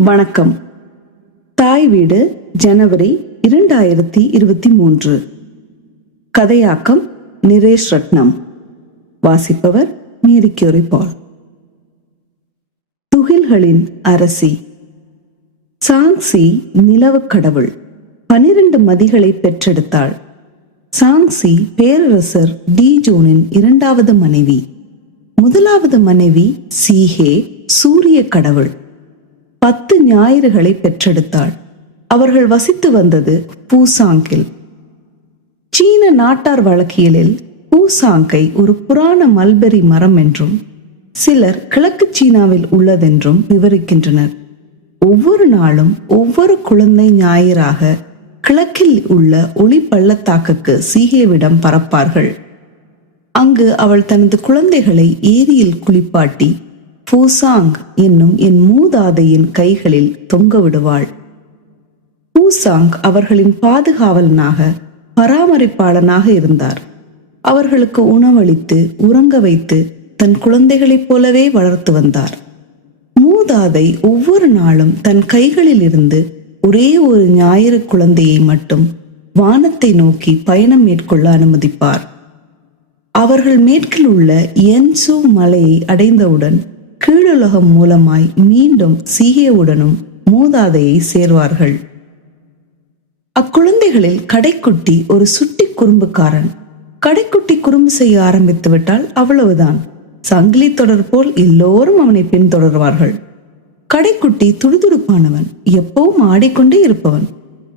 வணக்கம். தாய் வீடு ஜனவரி இரண்டாயிரத்தி இருபத்தி மூன்று. கதையாக்கம் நிரேஷ் ரத்னம் வாசிப்பவர் மேரிக்யூரி பால். துகில்களின் அரசி. சாங்சி நிலவுக் கடவுள். பனிரெண்டு மதிகளை பெற்றெடுத்தாள். சாங்சி பேரரசர் டி ஜோனின் இரண்டாவது மனைவி. முதலாவது மனைவி சீஹே சூரிய கடவுள். பத்து ஞாயிறுகளை பெற்றெடுத்தாள். அவர்கள் வசித்து வந்தது பூசாங்கில். சீன நாட்டார் வழக்கியலில் பூசாங்கை ஒரு புராண மல்பெரி மரம் என்றும் சிலர் கிழக்கு சீனாவில் உள்ளதென்றும் விவரிக்கின்றனர். ஒவ்வொரு நாளும் ஒவ்வொரு குழந்தை ஞாயிறாக கிழக்கில் உள்ள ஒளி பள்ளத்தாக்குக்கு சீகேவிடம் பறப்பார்கள். அங்கு அவள் தனது குழந்தைகளை ஏரியில் குளிப்பாட்டி பூசாங் என்னும் என் மூதாதையின் கைகளில் தொங்க விடுவாள் பூசாங் அவர்களின் பாதுகாவலனாக பராமரிப்பாளனாக இருந்தார். அவர்களுக்கு உணவளித்து உறங்க வைத்து தன் குழந்தைகளைப் போலவே வளர்த்து வந்தார். மூதாதை ஒவ்வொரு நாளும் தன் கைகளில் இருந்து ஒரே ஒரு ஞாயிறு குழந்தையை மட்டும் வானத்தை நோக்கி பயணம் மேற்கொள்ள அனுமதிப்பார். அவர்கள் மேற்கில் உள்ள என்சு மலையை அடைந்தவுடன் கீழுலகம் மூலமாய் மீண்டும் சீகேவுடனும் மூதாதையை சேர்வார்கள். அக்குழந்தைகளில் கடைக்குட்டி ஒரு சுட்டி குறும்புக்காரன். கடைக்குட்டி குறும்பு செய்ய ஆரம்பித்து விட்டால் அவ்வளவுதான். சங்கிலி தொடர் போல் எல்லோரும் அவனை பின்தொடர்வார்கள் கடைக்குட்டி துடுதுடுப்பானவன் எப்பவும் ஆடிக்கொண்டே இருப்பவன்.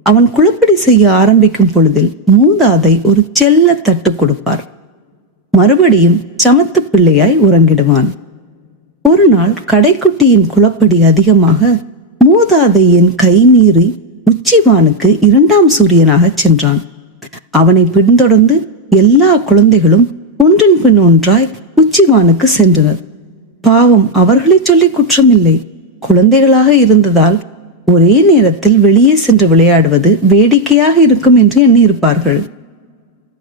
அவன் குழப்படி செய்ய ஆரம்பிக்கும் பொழுதில் மூதாதை ஒரு செல்ல தட்டு கொடுப்பார். மறுபடியும் சமத்து பிள்ளையாய் உறங்கிடுவான். ஒரு நாள் கடைக்குட்டியின் குளப்படி அதிகமாக மூதாதையின் கை மீறி உச்சிவானுக்கு இரண்டாம் சூரியனாக சென்றான். அவனை பின்தொடர்ந்து எல்லா குழந்தைகளும் ஒன்றின் பின் ஒன்றாய் உச்சிவானுக்கு சென்றனர். பாவம் அவர்களை சொல்லி குற்றமில்லை. குழந்தைகளாக இருந்ததால் ஒரே நேரத்தில் வெளியே சென்று விளையாடுவது வேடிக்கையாக இருக்கும் என்று எண்ணியிருப்பார்கள்.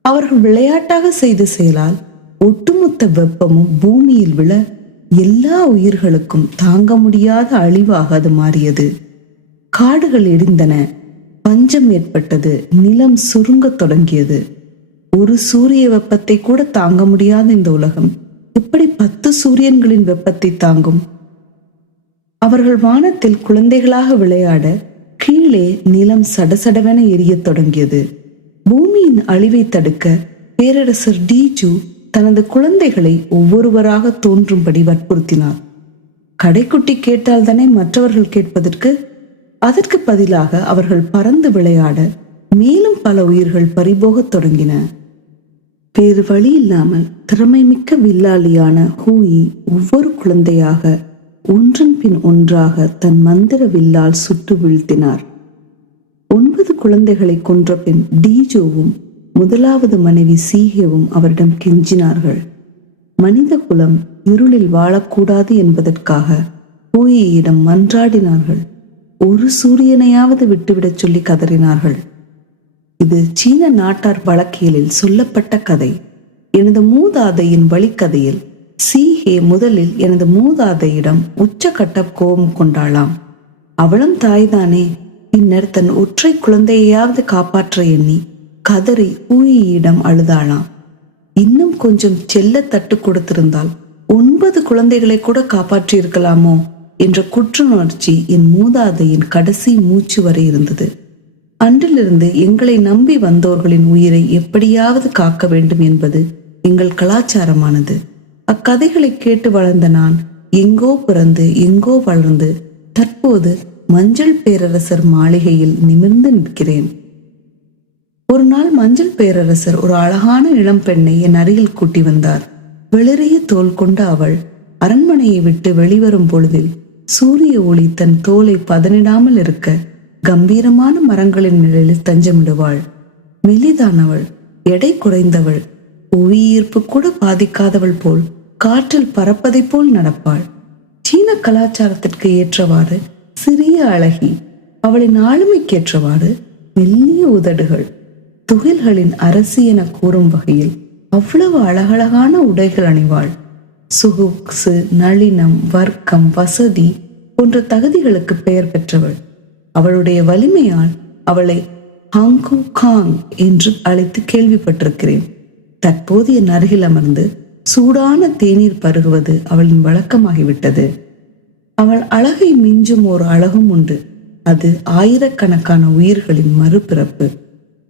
அவர்கள் விளையாட்டாக செய்த செயலால் ஒட்டுமொத்த வெப்பமும் பூமியில் விழ எல்லா உயிர்களுக்கும் தாங்க முடியாத அழிவாக அது மாறியது. காடுகள் எரிந்தன. பஞ்சம் ஏற்பட்டது. நிலம் சுருங்கத் தொடங்கியது. ஒரு சூரிய வெப்பத்தை கூட தாங்க முடியாத இந்த உலகம். எப்படி பத்து சூரியன்களின் வெப்பத்தை தாங்கும்? அவர்கள் வானத்தில் குழந்தைகளாக விளையாட கீழே நிலம் சடசடவென எரியத் தொடங்கியது. பூமியின் அழிவை தடுக்க பேரரசர் டீஜு தனது குழந்தைகளை ஒவ்வொருவராக தோன்றும்படி வற்புறுத்தினார். கடைக்குட்டி கேட்டால் தானே மற்றவர்கள் கேட்பதற்கு? அதற்கு பதிலாக அவர்கள் பறந்து விளையாட மேலும் பல உயிர்கள் பறிபோகத் தொடங்கின. வேறு வழி இல்லாமல் திறமைமிக்க வில்லாளியான ஹூயி ஒவ்வொரு குழந்தையாக ஒன்றன் பின் ஒன்றாக தன் மந்திர வில்லால் சுட்டு வீழ்த்தினார். ஒன்பது குழந்தைகளை கொன்ற பின் டீஜோவும் முதலாவது மனைவி சீகேவும் அவரிடம் கெஞ்சினார்கள். மனித குலம் இருளில் வாழக்கூடாது என்பதற்காக பூயியிடம் மன்றாடினார்கள். ஒரு சூரியனையாவது விட்டுவிடச் சொல்லி கதறினார்கள். இது சீன நாட்டார் வழக்கியலில் சொல்லப்பட்ட கதை. எனது மூதாதையின் வழிக்கதையில் சீஹே முதலில் எனது மூதாதையிடம் உச்சக்கட்ட கோபம் கொண்டாளாம். அவளும் தாய்தானே பின்னர் தன் ஒற்றை குழந்தையையாவது காப்பாற்ற எண்ணி கதறி ஊயியிடம் அழுதாளாம். இன்னும் கொஞ்சம் செல்ல தட்டு கொடுத்திருந்தால் ஒன்பது குழந்தைகளை கூட காப்பாற்றியிருக்கலாமோ? என்ற குற்றுணர்ச்சி என் மூதாதையின் கடைசி மூச்சு வரை இருந்தது. அன்றிலிருந்து எங்களை நம்பி வந்தோர்களின் உயிரை எப்படியாவது காக்க வேண்டும் என்பது எங்கள் கலாச்சாரமானது. அக்கதைகளை கேட்டு வளர்ந்த நான் எங்கோ பிறந்து எங்கோ வளர்ந்து தற்போது மஞ்சள் பேரரசர் மாளிகையில் நிமிர்ந்து நிற்கிறேன். ஒரு நாள் மஞ்சள் பேரரசர் ஒரு அழகான இளம் பெண்ணை என் அருகில் கூட்டி வந்தார். வெளிரிய தோல் கொண்ட அவள் அரண்மனையை விட்டு வெளிவரும் பொழுதில் சூரிய ஒளி தன் தோலை பதனிடாமல் இருக்க கம்பீரமான மரங்களின் நிழலில் தஞ்சமிடுவாள். மெலிதானவள் எடை குறைந்தவள் புவியீர்ப்பு கூட பாதிக்காதவள் போல் காற்றில் பறப்பதைப் போல் நடப்பாள். சீன கலாச்சாரத்திற்கு ஏற்றவாறு சிறிய அழகி அவளின் ஆளுமைக்கேற்றவாறு மெல்லிய உதடுகள் துகில்களின் அரசி என கூறும் வகையில் அவ்வளவு அழகழகான உடைகள் அணிவாள். சொகுசு நளினம் வர்க்கம் வசதி போன்ற தகுதிகளுக்கு பெயர் பெற்றவள். அவளுடைய வலிமையால் அவளை ஹாங்கு காங் என்று அழைத்து கேள்விப்பட்டிருக்கிறேன். தற்போதைய நருகில் அமர்ந்து சூடான தேநீர் பருகுவது அவளின் வழக்கமாகிவிட்டது. அவள் அழகை மிஞ்சும் ஒரு அழகும் உண்டு. அது ஆயிரக்கணக்கான உயிர்களின் மறுபிறப்பு.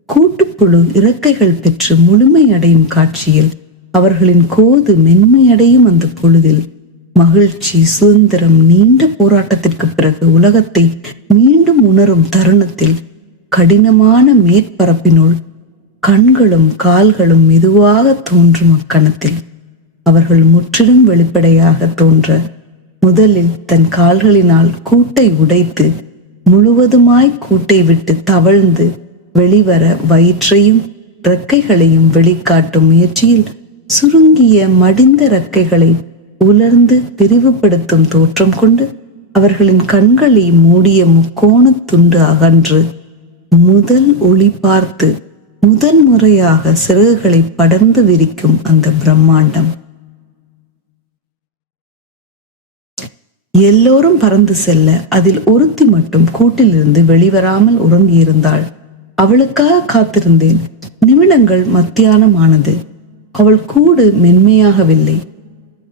கூட்டு கூட்டுப்புழு இறக்கைகள் பெற்று முழுமையடையும் காட்சியில் அவர்களின் கோது மென்மையடையும் அந்த பொழுதில் மகிழ்ச்சி சுதந்திரம் நீண்ட போராட்டத்திற்கு பிறகு உலகத்தை மீண்டும் உணரும் தருணத்தில் கடினமான மேற்பரப்பினுள் கண்களும் கால்களும் மெதுவாக தோன்றும் அக்கணத்தில் அவர்கள் முற்றிலும் வெளிப்படையாக தோன்ற முதலில் தன் கால்களினால் கூட்டை உடைத்து முழுவதுமாய் கூட்டை விட்டு தவழ்ந்து வெளிவர வயிற்றையும் இறக்கைகளையும் வெளிக்காட்டும் முயற்சியில் சுருங்கிய மடிந்த இறக்கைகளை உலர்ந்து விரிவுபடுத்தும் தோற்றம் கொண்டு அவர்களின் கண்களை மூடிய முக்கோண துண்டு அகன்று முதல் ஒளி பார்த்து முதன் முறையாக சிறகுகளை படர்ந்து விரிக்கும் அந்த பிரம்மாண்டம். எல்லோரும் பறந்து செல்ல அதில் ஒருத்தி மட்டும் கூட்டிலிருந்து வெளிவராமல் உறங்கியிருந்தாள். அவளுக்காக காத்திருந்தேன். நிமிடங்கள் மத்தியானம் ஆனது அவள் கூடு மென்மையாகவில்லை.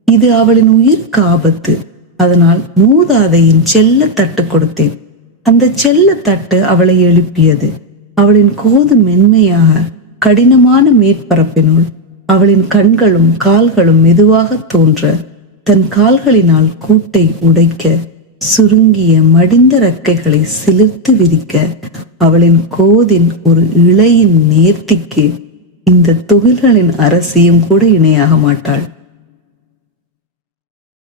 இது அவளின் உயிருக்கு ஆபத்து. அதனால் மூதாதையின் செல்ல தட்டு கொடுத்தேன். அந்த செல்ல தட்டு அவளை எழுப்பியது. அவளின் கோது மென்மையாக கடினமான மேற்பரப்பினுள் அவளின் கண்களும் கால்களும் மெதுவாக தோன்ற தன் கால்களினால் கூட்டை உடைக்க சுருங்கிய மடிந்த ரக்கைகளை சிலிர்த்து விரிக்க அவளின் கோதின் ஒரு இழையின் நேர்த்திக்கு இந்த தொழில்களின் அரசியும் கூட இணையாக மாட்டாள்.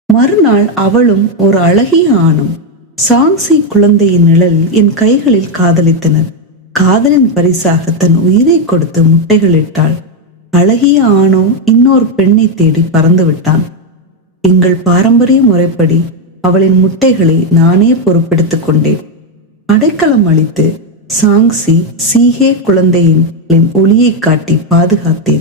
மறுநாள் அவளும் ஒரு அழகிய ஆணும் சாங்சி குழந்தையின் நிழல் என் கைகளில் காதலித்தனர் காதலின் பரிசாக தன் உயிரை கொடுத்து முட்டைகளிட்டாள் அழகிய ஆணோ இன்னொரு பெண்ணை தேடி பறந்து விட்டான். எங்கள் பாரம்பரிய முறைப்படி அவளின் முட்டைகளை நானே பொறுப்பெடுத்துக் கொண்டேன். அடைக்கலம் அளித்து சாங்சி சீகே குழந்தையின் ஒளியை காட்டி பாதுகாத்தேன்.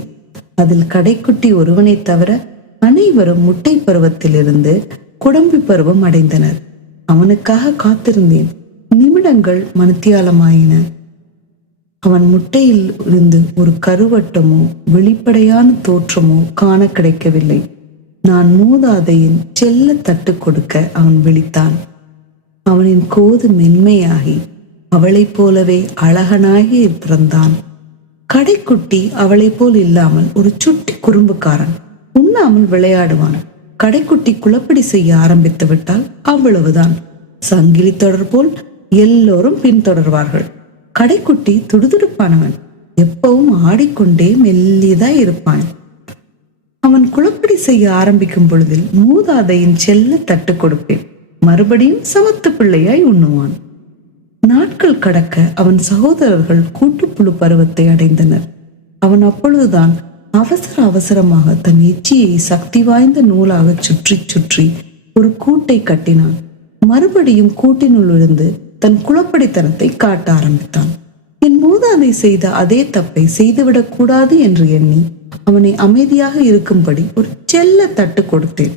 அதில் கடைக்குட்டி ஒருவனை தவிர அனைவரும் முட்டை பருவத்திலிருந்து குடம்பி பருவம் அடைந்தனர். அவனுக்காக காத்திருந்தேன். நிமிடங்கள் மனத்தியாலமாயின. அவன் முட்டையில் இருந்து ஒரு கருவட்டமோ வெளிப்படையான தோற்றமோ காண கிடைக்கவில்லை. நான் மூதாதையின் செல்ல தட்டு கொடுக்க அவன் விழித்தான். அவனின் கோது மென்மையாகி அவளைப் போலவே அழகனாகி பிறந்தான். கடைக்குட்டி அவளைப் போல் இல்லாமல் ஒரு சுட்டி குறும்புக்காரன் உண்ணாமல் விளையாடுவான். கடைக்குட்டி குழப்படி செய்ய ஆரம்பித்து விட்டால் அவ்வளவுதான். சங்கிலி தொடர் போல் எல்லோரும் பின்தொடர்வார்கள். கடைக்குட்டி துடுதுடுப்பானவன். எப்பவும் ஆடிக்கொண்டே மெல்லியதாய் இருப்பான். அவன் குழப்படி செய்ய ஆரம்பிக்கும் பொழுதில் மூதாதையின் செல்ல தட்டு கொடுப்பேன். மறுபடியும் சமத்து பிள்ளையாய் உண்ணுவான். நாட்கள் கடக்க அவன் சகோதரர்கள் கூட்டுப்புழு பருவத்தை அடைந்தனர். அவன் அப்பொழுதுதான் அவசர அவசரமாக தன் எச்சியை சக்தி வாய்ந்த நூலாக சுற்றி சுற்றி ஒரு கூட்டை கட்டினான். மறுபடியும் கூட்டினுள் விழுந்து தன் குளப்படித்தனத்தை காட்ட ஆரம்பித்தான். என் மூதாதை செய்த அதே தப்பை செய்துவிடக் கூடாது என்று எண்ணி அவனை அமைதியாக இருக்கும்படி ஒரு செல்ல தட்டு கொடுத்தேன்.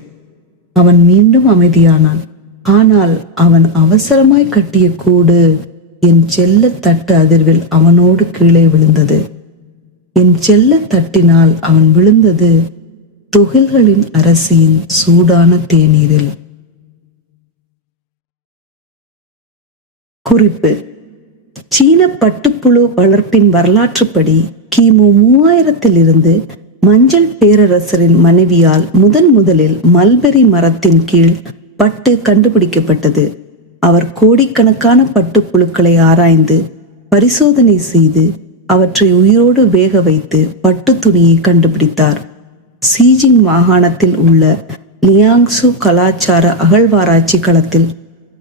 அவன் மீண்டும் அமைதியானான். ஆனால் அவன் அவசரமாய் கட்டிய கூடு என் செல்ல தட்டு அதிர்வில் அவனோடு கீழே விழுந்தது. என் செல்ல தட்டினால் அவன் விழுந்தது துகில்களின் அரசியின் சூடான தேநீரில். குறிப்பு. சீன பட்டுப்புழு வளர்ப்பின் வரலாற்றுப்படி கிமு மூவாயிரத்திலிருந்து மஞ்சள் பேரரசரின் மனைவியால் முதன் முதலில் மல்பெரி மரத்தின் கீழ் பட்டு கண்டுபிடிக்கப்பட்டது. அவர் கோடிக்கணக்கான பட்டுப்புழுக்களை ஆராய்ந்து பரிசோதனை செய்து அவற்றை உயிரோடு வேக வைத்து பட்டு துணியை கண்டுபிடித்தார். சீஜிங் மாகாணத்தில் உள்ள லியாங்சு கலாச்சார அகழ்வாராய்ச்சி களத்தில்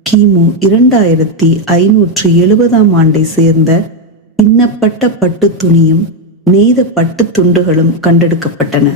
கிமு இரண்டாயிரத்தி ஐநூற்றி எழுபதாம் ஆண்டை சேர்ந்த பின்னப்பட்ட பட்டு துணியும் நீத பட்டு துண்டுகளும் கண்டெடுக்கப்பட்டன.